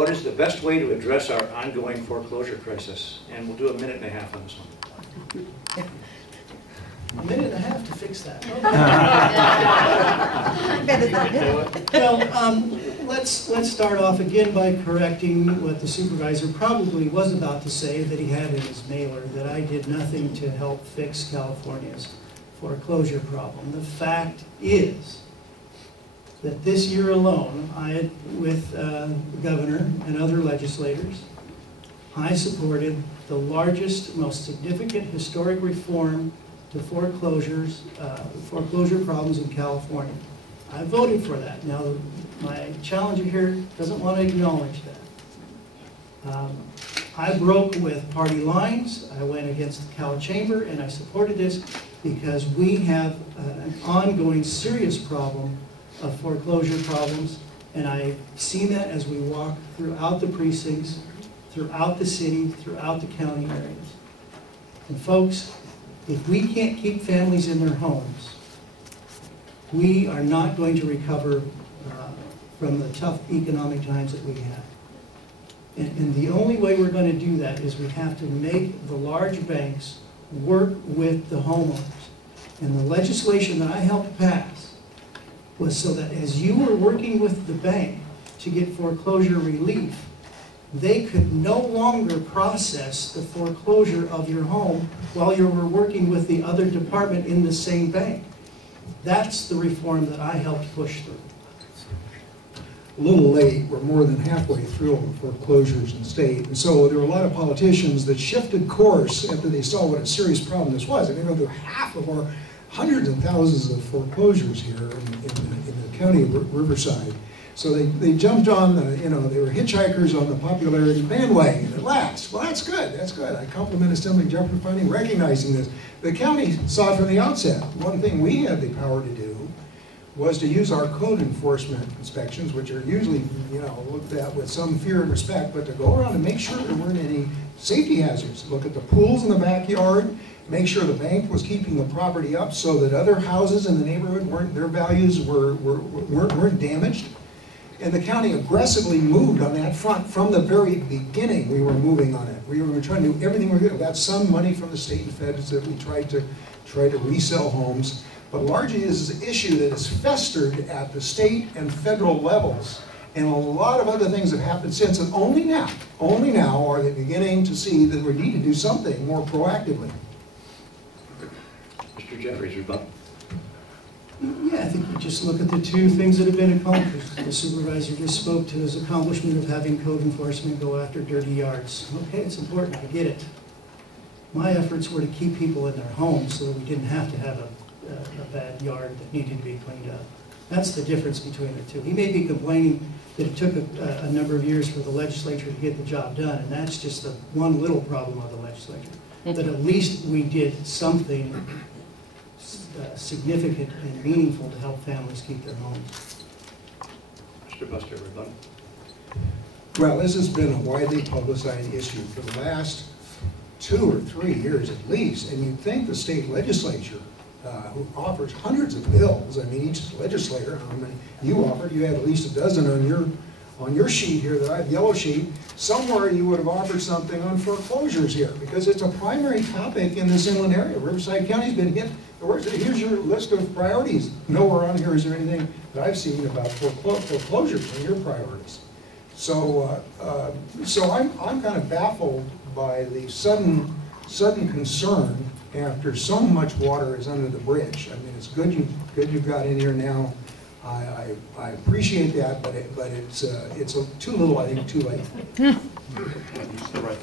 What is the best way to address our ongoing foreclosure crisis? And we'll do a minute and a half on this one. A minute and a half to fix that. Well, let's start off again by correcting what the supervisor probably was about to say that he had in his mailer, that I did nothing to help fix California's foreclosure problem. The fact is that this year alone, with the governor and other legislators, I supported the largest, most significant historic reform to foreclosure problems in California. I voted for that. Now, my challenger here doesn't want to acknowledge that. I broke with party lines. I went against the Cal Chamber, and I supported this because we have an ongoing serious problem of foreclosure problems, and I've seen that as we walk throughout the precincts, throughout the city, throughout the county areas. And folks, if we can't keep families in their homes, we are not going to recover from the tough economic times that we have. And the only way we're going to do that is we have to make the large banks work with the homeowners. And the legislation that I helped pass was so that as you were working with the bank to get foreclosure relief, they could no longer process the foreclosure of your home while you were working with the other department in the same bank. That's the reform that I helped push through. A little late, we're more than halfway through on foreclosures in the state, and so there were a lot of politicians that shifted course after they saw what a serious problem this was. I mean, over half of our hundreds of thousands of foreclosures here in the county of Riverside. So they jumped on the, they were hitchhikers on the popularity bandwagon at last. Well, that's good, that's good. I compliment Assembly Jeffrey Funding recognizing this. The county saw from the outset, one thing we had the power to do was to use our code enforcement inspections, which are usually, looked at with some fear and respect, but to go around and make sure there weren't any safety hazards. Look at the pools in the backyard, make sure the bank was keeping the property up so that other houses in the neighborhood their values weren't damaged. And the county aggressively moved on that front from the very beginning. We were moving on it. We were trying to do everything we could. We got some money from the state and feds that we tried to resell homes. But largely this is an issue that has festered at the state and federal levels. And a lot of other things have happened since. And only now are they beginning to see that we need to do something more proactively. Mr. Jeffries, rebuttal. Yeah, I think you just look at the two things that have been accomplished. The supervisor just spoke to his accomplishment of having code enforcement go after dirty yards. Okay, it's important, I get it. My efforts were to keep people in their homes so that we didn't have to have a bad yard that needed to be cleaned up. That's the difference between the two. He may be complaining that it took a number of years for the legislature to get the job done, and that's just the one little problem of the legislature. But at least we did something significant and meaningful to help families keep their homes. Mr. Buster, rebuttal. Well, this has been a widely publicized issue for the last 2 or 3 years at least, and you'd think the state legislature, who offers hundreds of bills, I mean each legislator, how many you offered, you had at least a dozen on your sheet here that I have, yellow sheet, somewhere you would have offered something on foreclosures here, because it's a primary topic in this inland area. Riverside County's been hit. Here's your list of priorities. Nowhere on here is there anything that I've seen about foreclosures in your priorities. So, I'm kind of baffled by the sudden concern after so much water is under the bridge. I mean, it's good you've got in here now. I appreciate that, but it's too little, I think, too late. The right